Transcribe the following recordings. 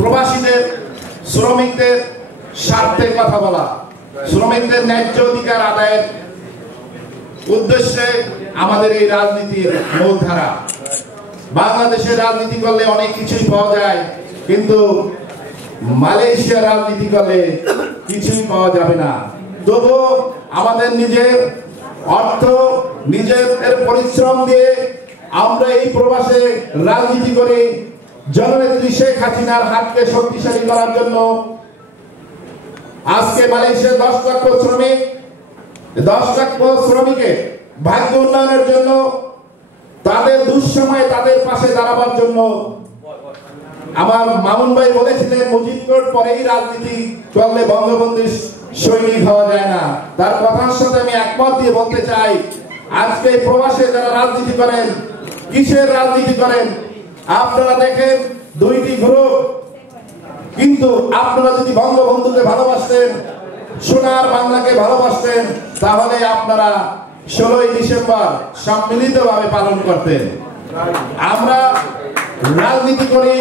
প্রবাসীদের শ্রমিকদের স্বার্থে কথা বলা, শ্রমিকদের ন্যায্য অধিকার আদায়ের উদ্দেশ্যে আমাদের এই রাজনীতির মূলধারা। বাংলাদেশের রাজনীতি করলে অনেক কিছুই পাওয়া যায়, কিন্তু মালয়েশিয়ার রাজনীতি করলে কিছুই পাওয়া যাবে না। তবু আমাদের নিজের অর্থ, নিজের পরিশ্রম দিয়ে আমরা এই প্রবাসে রাজনীতি করে জননেত্রী শেখ হাসিনার হাতকে শক্তিশালী করার জন্য আজকে মালয়েশিয়ার 10 লক্ষ শ্রমিকের ভাগ্য উন্নয়নের জন্য, তাদের দুঃসময়ে তাদের পাশে দাঁড়াবার জন্য আমার মামুন ভাই বলেছিলেন মুজিবপুর পরেই রাজনীতি করলে বঙ্গবন্ধু সৈনিক হওয়া যায় না। তার কথার সাথে আমি একমত দিয়ে বলতে চাই, আজকে প্রবাসে যারা রাজনীতি করেন, কিসের রাজনীতি করেন? আপনারা দেখেন দুইটি গ্রুপ, কিন্তু আপনারা যদি বঙ্গবন্ধুকে ভালোবাসতেন, সোনার বাংলাকে ভালোবাসতেন, তাহলে আপনারা 16ই ডিসেম্বর সম্মিলিতভাবে পালন করতেন। আমরা রাজনীতি করি,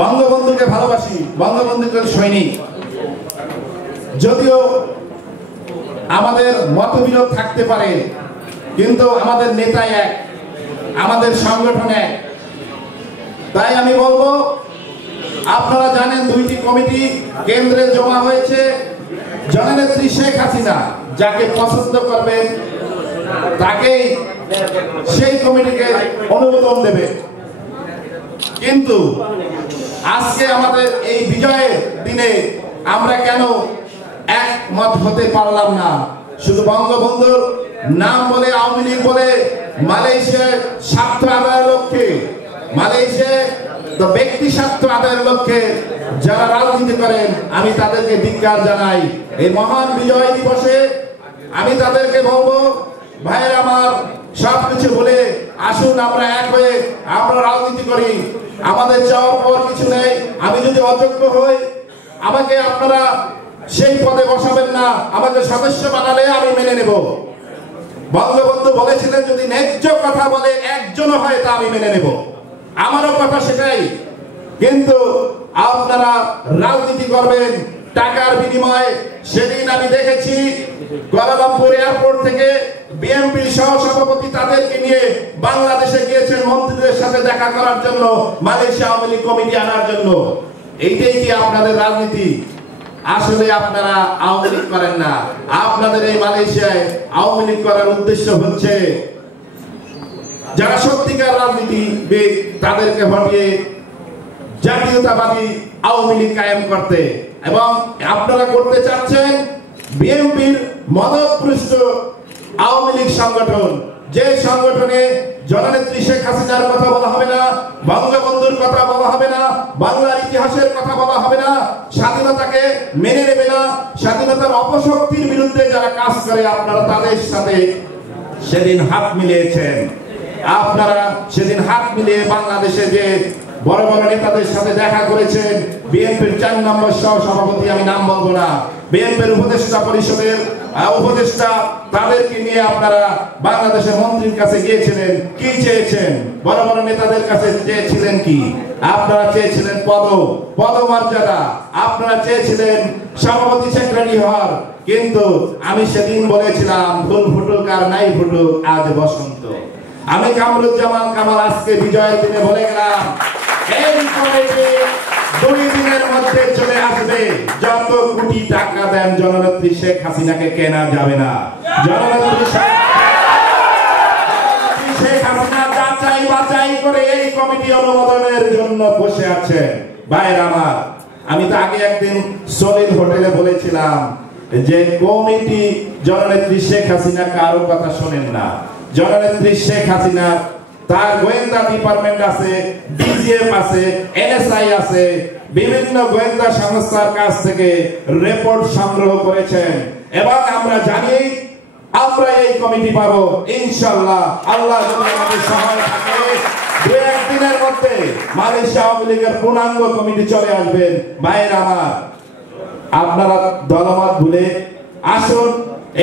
বঙ্গবন্ধুকে ভালোবাসি, বঙ্গবন্ধুকে সৈনিক। যদিও আমাদের মতবিরোধ থাকতে পারে, কিন্তু আমাদের নেতা এক, আমাদের সংগঠন এক। তাই আমি বলবো, আপনারা জানেন 2টি কমিটি কেন্দ্রে জমা হয়েছে। জননেত্রী শেখ হাসিনা যাকে পছন্দ করবেন তাকেই সেই কমিটিকে অনুমোদন দেবে। কিন্তু আজকে আমাদের এই বিজয়ের দিনে আমরা কেন একমত হতে পারলাম না? শুধু বঙ্গবন্ধুর নাম বলে, আওয়ামী লীগ বলে মালয়েশিয়ার স্বার্থ আদায়ের লক্ষ্যে, মালয়েশিয়ার ব্যক্তি স্বার্থ আদায়ের লক্ষ্যে যারা রাজনীতি করেন, আমি তাদেরকে ধিক্কার জানাই। এই মহান বিজয় দিবসে আমি তাদেরকে বলবো, ভাইয়ের আমার, সবকিছু বলে আসুন আমরা এক হয়ে আমরা রাজনীতি করি। আমাদের চাওয়ার পর কিছু নেই। আমি যদি অযোগ্য হই, আমাকে আপনারা সেই পদে বসাবেন না, আমাকে সদস্য বানালে আমি মেনে নেব। বঙ্গবন্ধু বলেছিলেন, যদি ন্যায্য কথা বলে একজনও হয় তা আমি মেনে নেব। আমারও কথা সেটাই। কিন্তু আপনারা রাজনীতি করবেন টাকার বিনিময়ে। সেদিন আমি দেখেছি কুয়ালালামপুর এয়ারপোর্ট থেকে বিএনপির সহ সভাপতি তাদেরকে নিয়ে বাংলাদেশে গিয়েছেন মন্ত্রীদের সাথে দেখা করার জন্য, মালয়েশিয়া আওয়ামী লীগ কমিটি আনার জন্য। এইটাই কি আপনাদের রাজনীতি? আসলে আপনারা আওয়ামী লীগ করেন না। আপনাদের এই মালয়েশিয়ায় আওয়ামী লীগ করার উদ্দেশ্য হচ্ছে যারা সত্যিকার রাজনীতিবিদ তাদেরকে হটিয়ে জাতীয়তাবাদী আওয়ামী লীগ কায়েম করতে, এবং আপনারা করতে চাচ্ছেন বিএনপির মদতপুষ্ট আওয়ামী লীগ সংগঠন, যে সংগঠনে জননেত্রী শেখ হাসিনার কথা বলা হবে না, বঙ্গবন্ধুর কথা বলা হবে না, বাংলার ইতিহাসের কথা বলা হবে না, স্বাধীনতাকে মেনে নেবে না, স্বাধীনতার অপশক্তির বিরুদ্ধে যারা কাজ করে আপনারা তাদের সাথে সেদিন হাত মিলিয়েছেন। আপনারা সেদিন হাত মিলিয়ে বাংলাদেশে যে বড় বড় নেতাদের সাথে দেখা করেছেন, বিএনপির 4 নম্বর সহ সভাপতি, আমি নাম বলবো না, বিএনপির উপদেষ্টা পরিষদের উপদেষ্টা, তাদেরকে নিয়ে আপনারা বাংলাদেশের মন্ত্রীর কাছে গিয়েছিলেন। কি চেয়েছেন? বড় বড় নেতাদের কাছে চেয়েছিলেন কি? আপনারা চেয়েছিলেন পদমর্যাদা, আপনারা চেয়েছিলেন সভাপতি সেক্রেটারি হওয়ার। কিন্তু আমি সেদিন বলেছিলাম, ফুল ফুটুক আর নাই ফুটুক, আজ বসন্ত। আমি কামরুজ্জামান কামাল আজকে বিজয়ের দিনে বলে গেলাম, এই কমিটি 2 দিনের মধ্যে চলে আসবে। যত কোটি টাকা দেন জননেত্রী শেখ হাসিনাকে কেনা যাবে না। জননেত্রী শেখ হাসিনা যাচাই বাছাই করে এই কমিটি অনুমোদনের জন্য বসে আছে। ভাইয়ের আমার, আমি তো আগে একদিন সলিল হোটেলে বলেছিলাম যে কমিটি জননেত্রী শেখ হাসিনা কারো কথা শোনেন না। জননেত্রী শেখ হাসিনা তার গোয়েন্দা ডিপার্টমেন্ট আছে, ডিজিএফ আছে, এনএসআই আছে, বিভিন্ন গোয়েন্দা সংস্থার কাছ থেকে রিপোর্ট সংগ্রহ করেছেন, এবং আমরা জানি আমরা এই কমিটি পাবো ইনশাআল্লাহ। আল্লাহ যদি আমাদের সহায় থাকে, 2-1 দিনের মধ্যে মালয়েশিয়া আওয়ামী লীগের পূর্ণাঙ্গ কমিটি চলে আসবেন। ভাইয়ের আমার, আপনারা দলমত ভুলে আসুন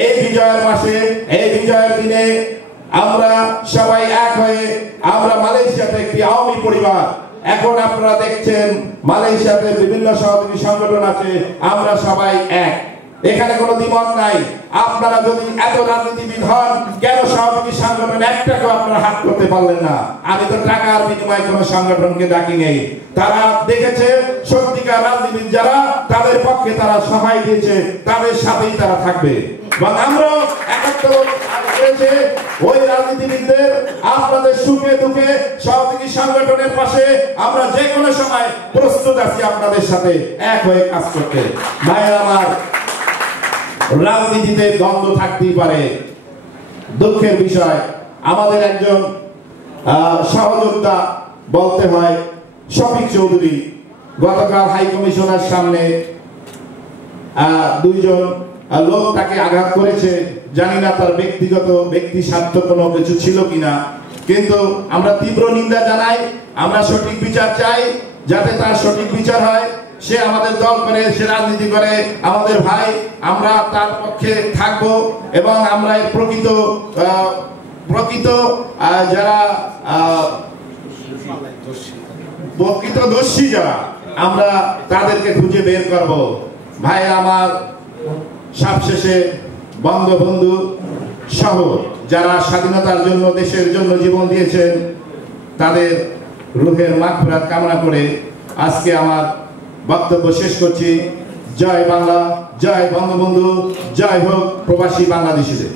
এই বিজয়ের মাসে, এই বিজয়ের দিনে আমরা সবাই এক হয়ে আমরা মালয়েশিয়াতে একটি আওয়ামী পরিবার, এখন আপনারা দেখছেন মালয়েশিয়াতে বিভিন্ন সহযোগী সংগঠন আছে, আমরা সবাই এক, এখানে কোনো দ্বিমত নাই। আপনারা যদি এত রাজনীতিবিদ হন, কেন সহযোগী সংগঠন একটাকেও আপনারা হাত করতে পারলেন না? আমি তো টাকার বিনিময়ে কোনো সংগঠনকে ডাকি নেই। তারা দেখেছে সত্যিকার রাজনীতিবিদ যারা, তাদের পক্ষে তারা সহায় দিয়েছে, তাদের সাথেই তারা থাকবে। এবং আমরাও একাত্তর করেছে ওই রাজনীতিবিদদের আপনাদের সুখে দুঃখে সহযোগী সংগঠনের পাশে আমরা যে কোনো সময় প্রস্তুত আছি আপনাদের সাথে এক হয়ে কাজ করতে। ভাইয়ের আমার, রাজনীতিতে দ্বন্দ্ব থাকতেই পারে। দুঃখের বিষয়, আমাদের একজন সহযোদ্ধা বলতে হয় শফিক চৌধুরী, গতকাল হাই কমিশনার সামনে দুইজন লোক তাকে আঘাত করেছে। জানি না তার ব্যক্তি স্বার্থ কোনো কিছু ছিল কিনা, কিন্তু আমরা তীব্র নিন্দা জানাই। আমরা সঠিক বিচার চাই, যাতে তার সঠিক বিচার হয়। সে আমাদের দল করে, সে রাজনীতি করে, আমাদের ভাই, আমরা তার পক্ষে থাকবো এবং আমরা এর প্রকৃত যারা প্রকৃত দোষী যারা, আমরা তাদেরকে খুঁজে বের করব। ভাই আমার, সবশেষে বঙ্গবন্ধু সহ যারা স্বাধীনতার জন্য, দেশের জন্য জীবন দিয়েছেন, তাদের রূহের মাগফিরাত কামনা করে আজকে আমার বক্তব্য শেষ করছি। জয় বাংলা, জয় বঙ্গবন্ধু, জয় হোক প্রবাসী বাংলাদেশীদের।